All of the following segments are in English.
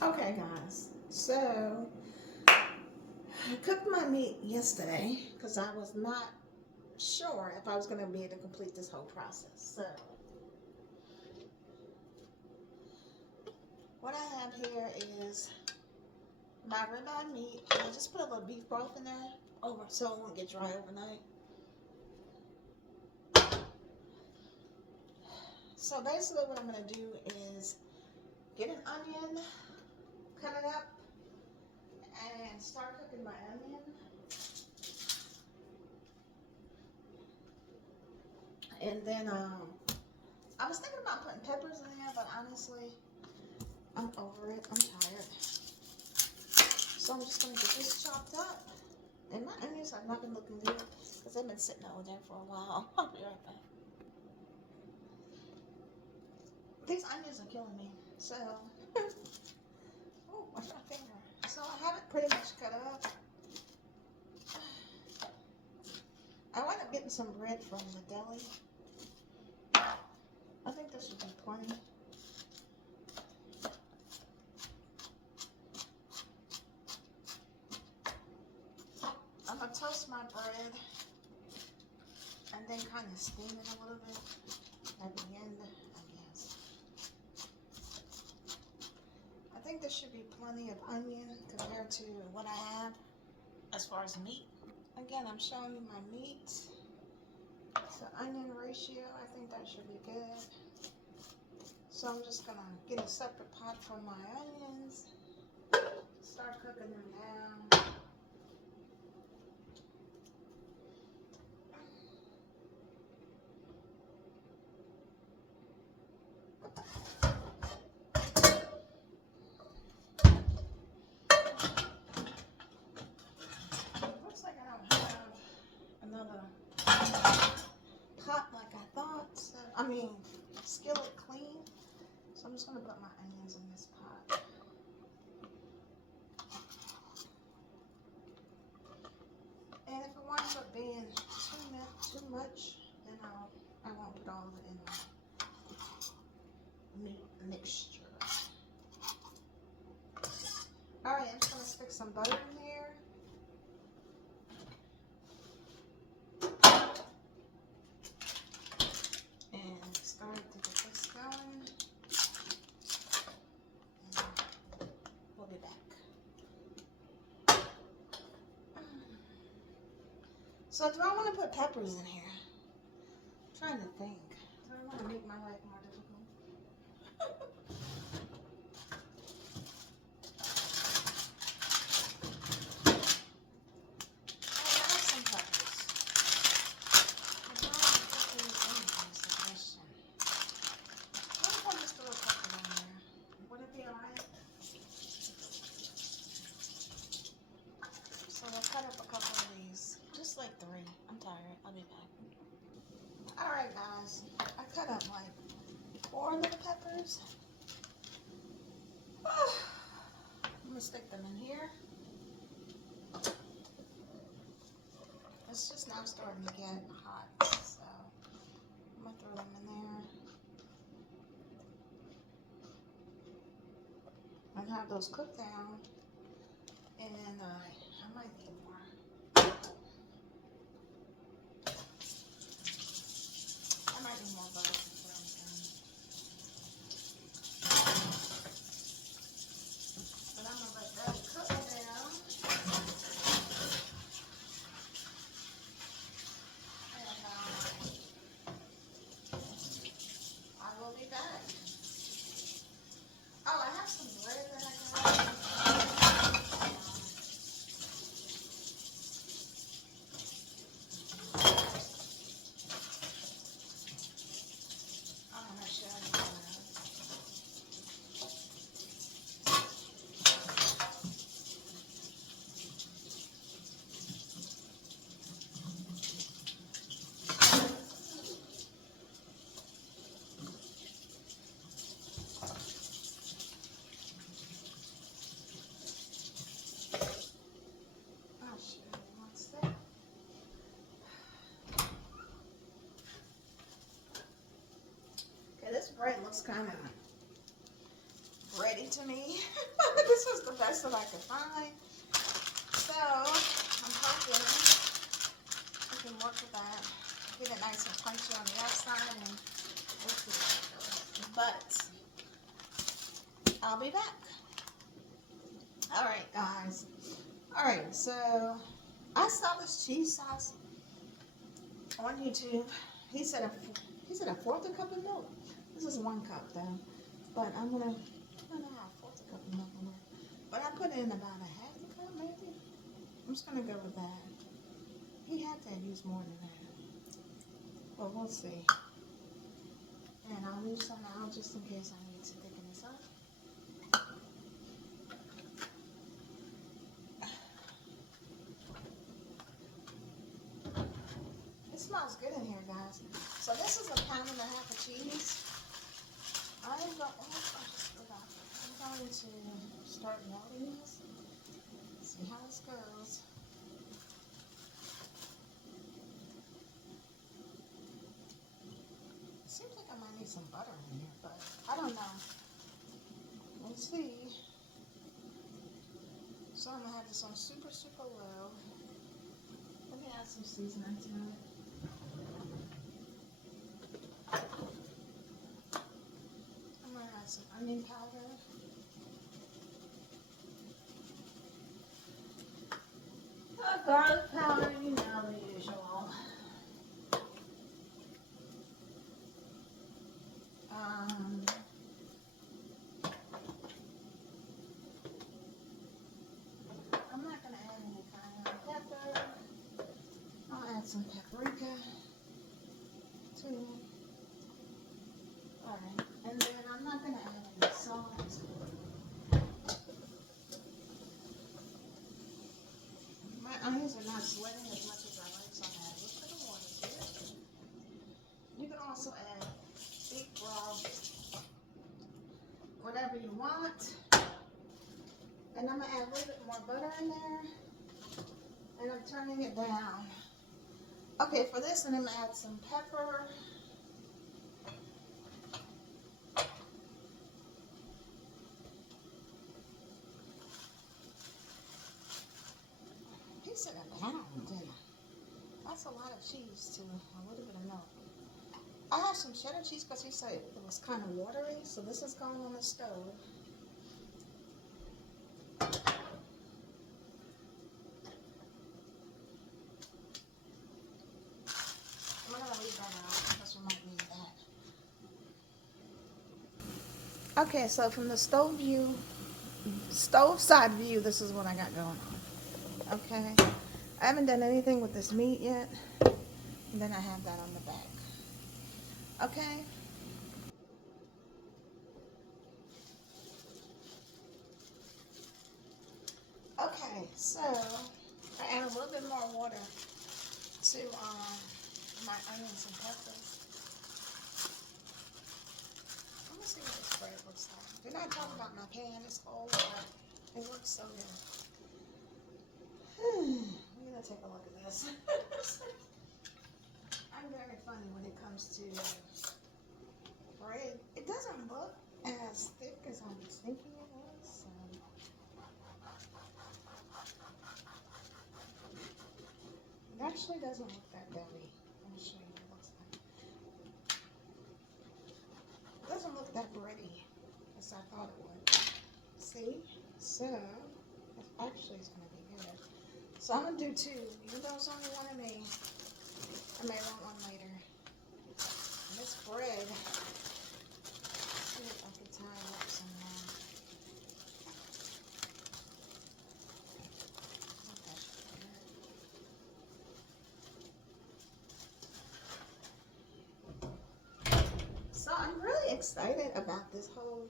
Okay, guys. So I cooked my meat yesterday because I was not sure if I was going to be able to complete this whole process. So what I have here is my ribeye meat. I just put a little beef broth in there over so it won't get dry overnight. So basically, what I'm going to do is get an onion, cut it up, and start cooking my onion. And then I was thinking about putting peppers in there, but honestly, I'm over it. I'm tired. So I'm just going to get this chopped up. And my onions have not been looking good because they've been sitting over there for a while. I'll be right back. These onions are killing me. So, oh, watch my finger. So I have it pretty much cut up. I wound up getting some bread from the deli. I think this should be plenty. I'm going to toast my bread and then kind of steam it a little bit at the end, I guess. I think there should be plenty of onion compared to what I have as far as meat. Again, I'm showing you my meat. So onion ratio, I think that should be good. So I'm just gonna get a separate pot for my onions. Start cooking them down. Looks like I don't have another pot like I thought. So, I mean, skillet clean. So I'm just gonna put my onions in this pot. And if it winds up being too much, then I won't put all of it in my meat mixture. Alright, I'm just gonna stick some butter in here. And start to get this going. And we'll be back. So do I want to put peppers in here? I'm trying to think. Do I want to make my life more difficult? I have some peppers. But do I want to put these in there is the question. What if I just throw a couple in there? Would it be alright? So I'll cut up a couple of these. Just like 3. I'm tired. I'll be back. Alright guys. I cut up like 4 little peppers. I'm gonna stick them in here. It's just now starting to get hot, so I'm gonna throw them in there and have those cook down. And I might need more. I might need more butter to put them in. But I'm gonna let that cook down. And I will be back. Oh, I have some bread that I can I'm gonna show you that. I'll show you one sec. Okay, this bread looks kind of ready to me. This was the best that I could find. So I'm hoping I can work with that. Get it nice and punchy on the outside, and we'll see how it goes. But I'll be back. Alright guys. Alright, so I saw this cheese sauce on YouTube. He said a fourth a cup of milk. This is 1 cup though. But I don't know how a fourth a cup of milk will work. But I put in about a half a cup maybe. I'm just gonna go with that. He had to have used more than that. But we'll see. And I'll leave some out just in case I need to thicken this up. It smells good in here, guys. So this is 1.5 pounds of cheese. I'm going to start melting this. See how this goes. Seems like I might need some butter in here, but I don't know. We'll see. So I'm gonna have this on super, super low. Let me add some seasoning to it. I'm gonna add some onion powder. Garlic powder, you know, the usual. I'm not going to add any cayenne pepper. I'll add some paprika to it. Alright, and then I'm not going to add any salt. My onions are not sweating as much as I like, so I'm going to add a little bit of water to it. You can also add beef broth, whatever you want. And I'm going to add a little bit more butter in there. And I'm turning it down. Okay, for this, and I'm going to add some pepper. He said a pound, didn't I? That's a lot of cheese to a little bit of milk. I have some cheddar cheese because he said it was kind of watery, so this is going on the stove. I'm going to leave that out because we might need that. Okay, so from the stove side view, this is what I got going on. Okay, I haven't done anything with this meat yet. And then I have that on the back. Okay. Okay, so I add a little bit more water to my onions and peppers. I'm gonna see what this bread looks like. Did I talk about my pan? It's old, but it looks so good. We're gonna take a look at this. I'm very funny when it comes to bread. It doesn't look as thick as I was thinking it was. So. It actually doesn't look that belly. Let me show you what it looks like. It doesn't look that bready as I thought it would. See? So, it actually is going to be good. So I'm going to do 2. Even though it's only 1 of me, I may want 1 later. And this bread, let's see if I can tie it up somehow. So I'm really excited about this whole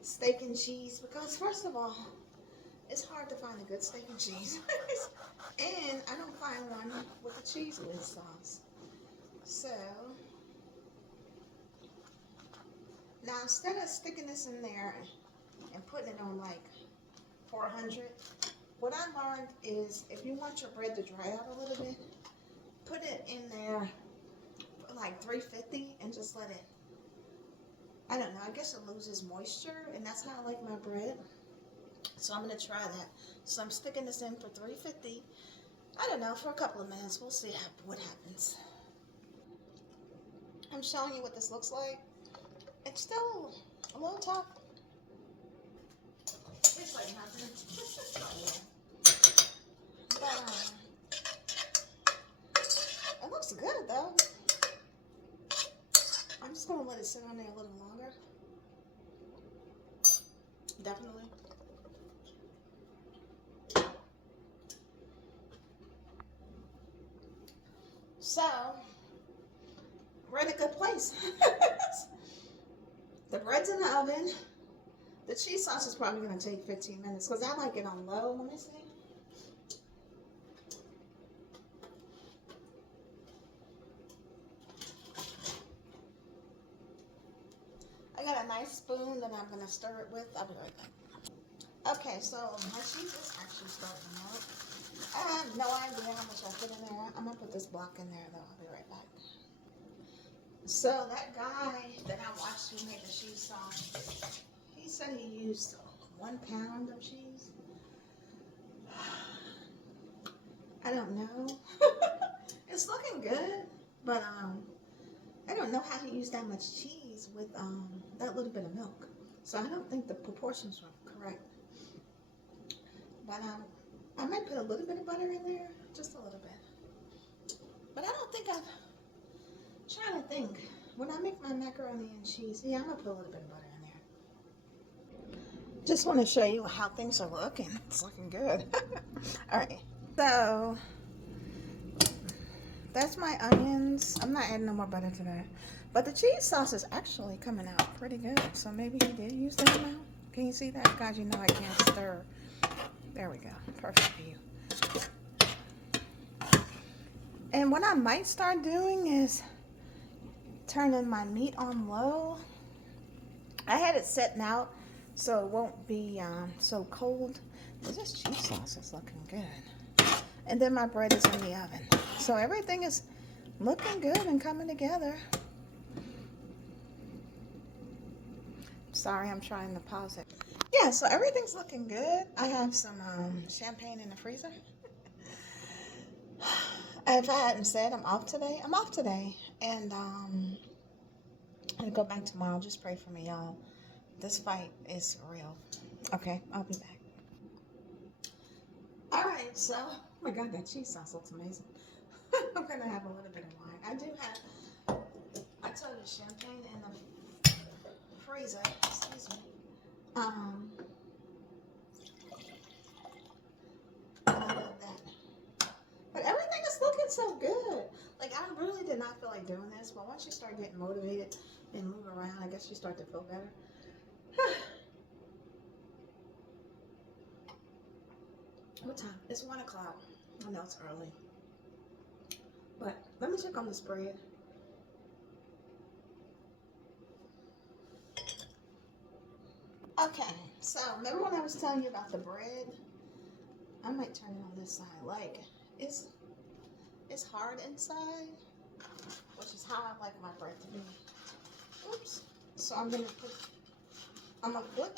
steak and cheese because first of all, it's hard to find a good steak and cheese. And I don't find one with a cheese whiz sauce. So now instead of sticking this in there and putting it on like 400, what I learned is if you want your bread to dry out a little bit, put it in there like 350 and just let it I don't know, I guess it loses moisture, and that's not like my bread. So I'm going to try that. So I'm sticking this in for 350. I don't know, for a couple of minutes. We'll see what happens. I'm showing you what this looks like. It's still a little tough. It's like nothing. But it looks good though. I'm just gonna let it sit on there a little longer. Definitely. So we're in a good place. The bread's in the oven. The cheese sauce is probably gonna take 15 minutes because I like it on low. Let me see. I got a nice spoon that I'm gonna stir it with. I'll be right back. Okay, so my cheese is actually starting to melt. I have no idea how much I put in there. I'm gonna put this block in there though. I'll be right back. So that guy that I watched who made the cheese sauce, he said he used 1 pound of cheese. I don't know. It's looking good, but I don't know how he used that much cheese with that little bit of milk. So I don't think the proportions were correct. But I might put a little bit of butter in there, just a little bit. But I don't think I'm trying to think. When I make my macaroni and cheese, yeah, I'm gonna put a little bit of butter in there. Just want to show you how things are looking. It's looking good. All right, so that's my onions. I'm not adding no more butter to that. But the cheese sauce is actually coming out pretty good. So maybe he did use that amount. Can you see that? Guys, you know I can't stir. There we go. Perfect for you. And what I might start doing is turning my meat on low. I had it setting out so it won't be so cold. But this cheese sauce is looking good. And then my bread is in the oven. So everything is looking good and coming together. Sorry, I'm trying to pause it. Yeah, so everything's looking good. I have some champagne in the freezer. If I hadn't said I'm off today, I'm off today. And I'll go back tomorrow. Just pray for me, y'all. This fight is real. Okay, I'll be back. All right, so, oh my God, that cheese sauce looks amazing. I'm gonna have a little bit of wine. I do have, I told you, champagne in the freezer. Excuse me. I love that. But everything is looking so good. Like, I really did not feel like doing this, but once you start getting motivated and move around, I guess you start to feel better. What time? It's 1 o'clock. I know it's early. But let me check on this bread. Okay, so remember when I was telling you about the bread? I might turn it on this side. Like, it's hard inside, which is how I like my bread to be. Oops. So I'm gonna flip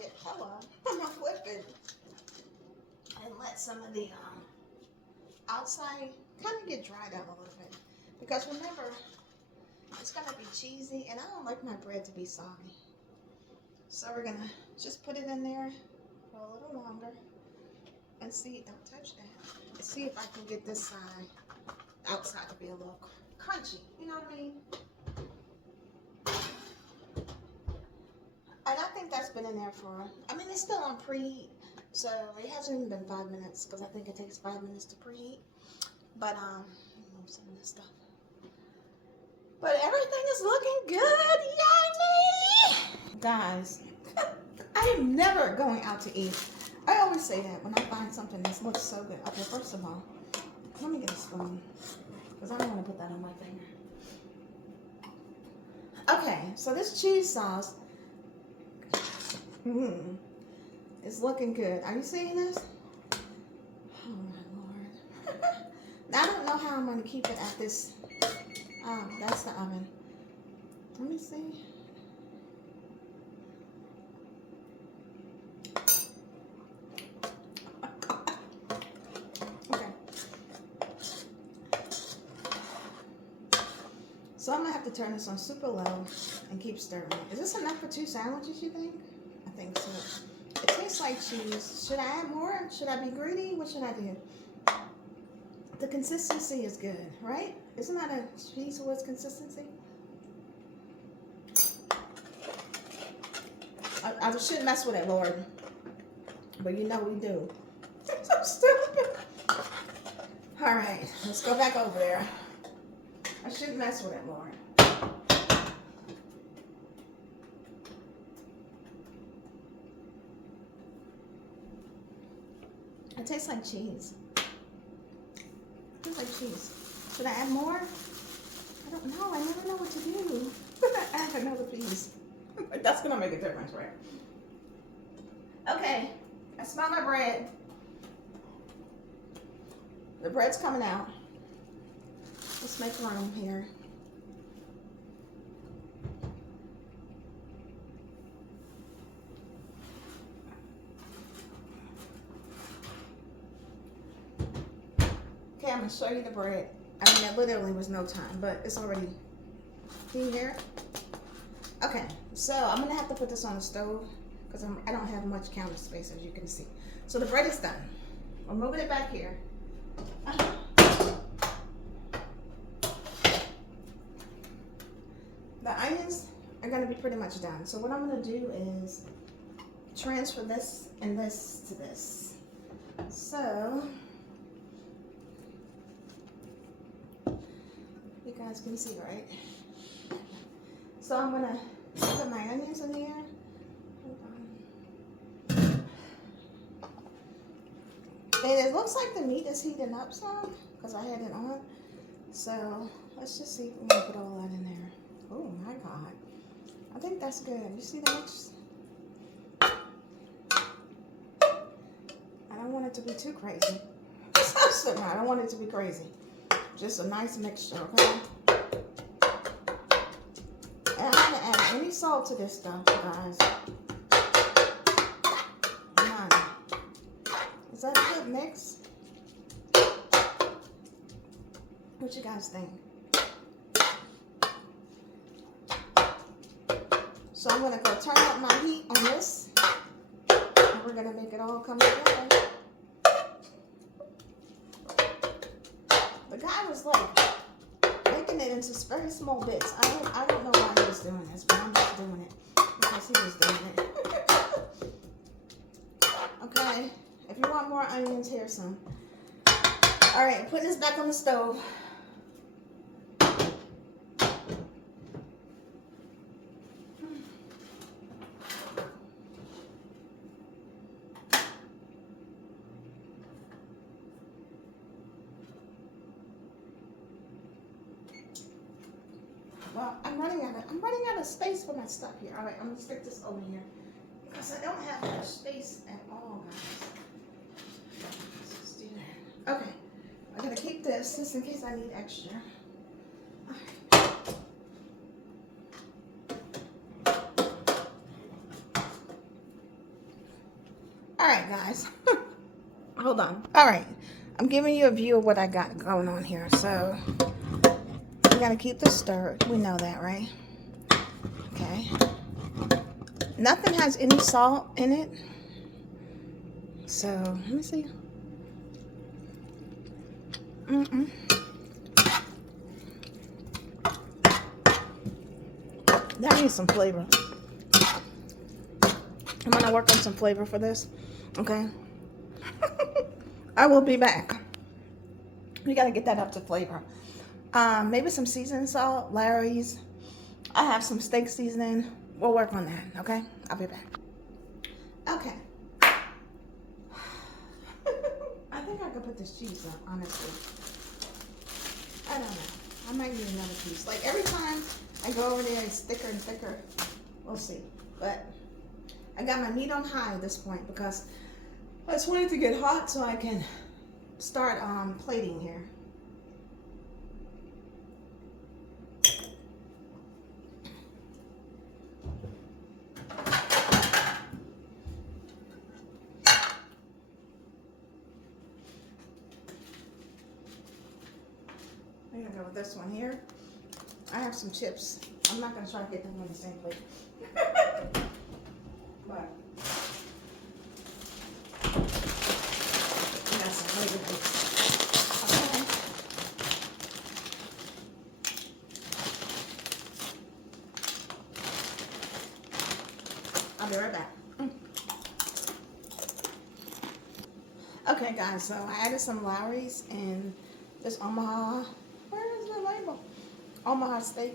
it. Hello. I'm gonna flip it and let some of the outside kind of get dried out a little bit. Because remember, it's gonna be cheesy, and I don't like my bread to be soggy. So we're gonna just put it in there for a little longer and see. Don't touch that. Let's see if I can get this side outside to be a little crunchy. You know what I mean? And I think that's been in there for, I mean, it's still on preheat, so it hasn't even been 5 minutes because I think it takes 5 minutes to preheat. But move some of this stuff. But everything is looking good, yay me! Guys, I am never going out to eat. I always say that when I find something that looks so good. Okay, first of all, let me get a spoon because I don't want to put that on my finger. Okay, so this cheese sauce it's looking good. Are you seeing this? Oh my Lord. Now, I don't know how I'm going to keep it at this. That's the oven. Let me see. So I'm gonna have to turn this on super low and keep stirring. Is this enough for 2 sandwiches, you think? I think so. It tastes like cheese. Should I add more? Should I be greedy? What should I do? The consistency is good, right? Isn't that a cheese with consistency? I shouldn't mess with it, Lord. But you know we do. So stupid. All right, let's go back over there. I shouldn't mess with it, Lord. It tastes like cheese. It tastes like cheese. Should I add more? I don't know. I never know what to do. Add another piece. That's gonna make a difference, right? Okay, I smell my bread. The bread's coming out. Let's make room here. Okay, I'm gonna show you the bread. I mean, it literally was no time, but it's already. See here? Okay, so I'm gonna have to put this on the stove because I don't have much counter space, as you can see. So the bread is done. We're moving it back here. The onions are gonna be pretty much done. So what I'm gonna do is transfer this and this to this. So you guys can see, right? So I'm gonna put my onions in here. And it looks like the meat is heating up some because I had it on. So let's just see if we can put all that in there. Oh my God. I think that's good. You see the mix? I don't want it to be too crazy. I don't want it to be crazy. Just a nice mixture, okay? And I'm not gonna add any salt to this stuff, guys. None. Is that a good mix? What you guys think? So I'm gonna go turn up my heat on this, and we're gonna make it all come together. The guy was like making it into very small bits. I don't know why he was doing this, but I'm just doing it because he was doing it. Okay, if you want more onions, here's some. All right, putting this back on the stove. Well, I'm running out of space for my stuff here. All right, I'm gonna stick this over here because I don't have much space at all, guys. Let's just do that. Okay, I'm gonna keep this just in case I need extra. All right, guys. Hold on. All right, I'm giving you a view of what I got going on here. So we gotta keep this stirred. We know that, right? Okay. Nothing has any salt in it. So let me see. That needs some flavor. I'm gonna work on some flavor for this. Okay. I will be back. We gotta get that up to flavor. Maybe some seasoned salt, Larry's. I have some steak seasoning. We'll work on that, okay? I'll be back. Okay. I think I could put this cheese up, honestly. I don't know. I might need another piece. Like every time I go over there, it's thicker and thicker. We'll see. But I got my meat on high at this point because I just want it to get hot so I can start plating here. I'm gonna go with this one here. I have some chips. I'm not gonna try to get them on the same plate. But I got some really good. Okay. I'll be right back. Okay, guys, so I added some Lowry's and this Omaha, where is the label? Omaha steak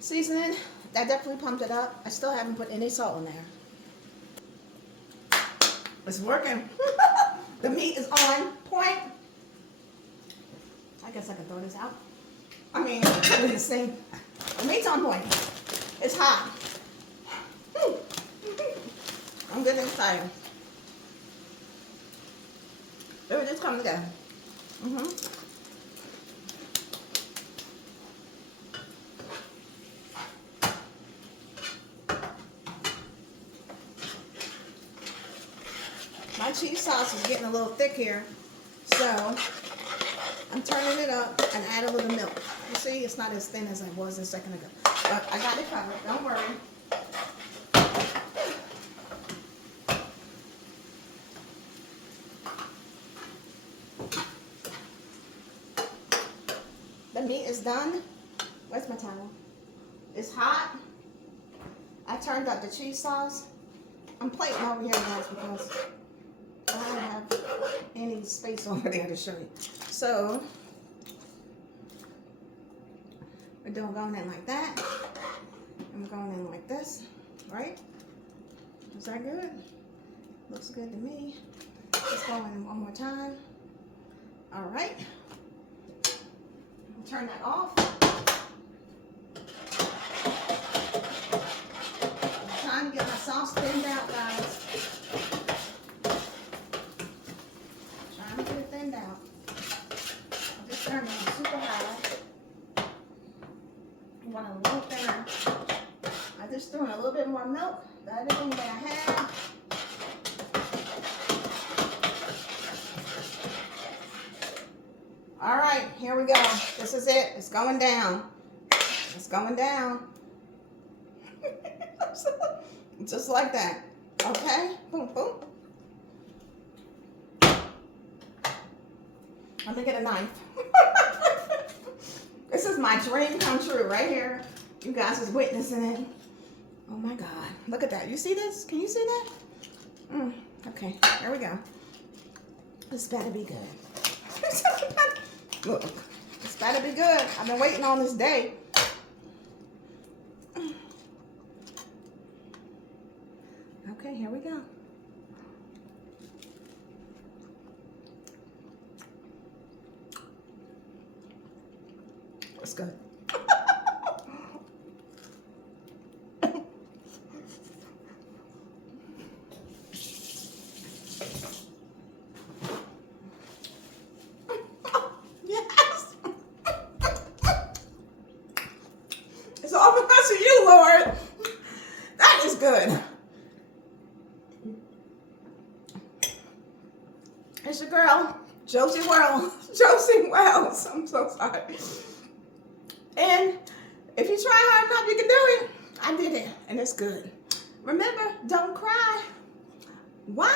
seasoning. That definitely pumped it up. I still haven't put any salt in there. It's working. The meat is on point. I guess I can throw this out. I mean, this thing. The meat's on point. It's hot. I'm getting excited. It would just come together. My cheese sauce is getting a little thick here, so I'm turning it up and add a little milk. You see, it's not as thin as it was a second ago, but I got it covered. Don't worry. The meat is done. Where's my towel? It's hot. I turned up the cheese sauce. I'm plating over here, guys, because I don't have any space over there to show you. So we're going in like that. I'm going in like this, right? Is that good? Looks good to me. Let's go in one more time. All right. Turn that off. I'm trying to get my sauce thinned out, guys. Trying to get it thinned out. I'm just turning it super high. I want a little thinner. I just threw in a little bit more milk. The other thing that I had. All right, here we go. This is it. It's going down. It's going down. Just like that. Okay? Boom, boom. Let me get a knife. This is my dream come true right here. You guys is witnessing it. Oh my God. Look at that. You see this? Can you see that? Okay, here we go. This better be good. Look, it's better be good. I've been waiting on this day. Okay, here we go. It's good. It's all because of you, Lord. That is good. It's your girl, Josie Wells. I'm so sorry. And if you try hard enough, you can do it. I did it, and it's good. Remember, don't cry. Why?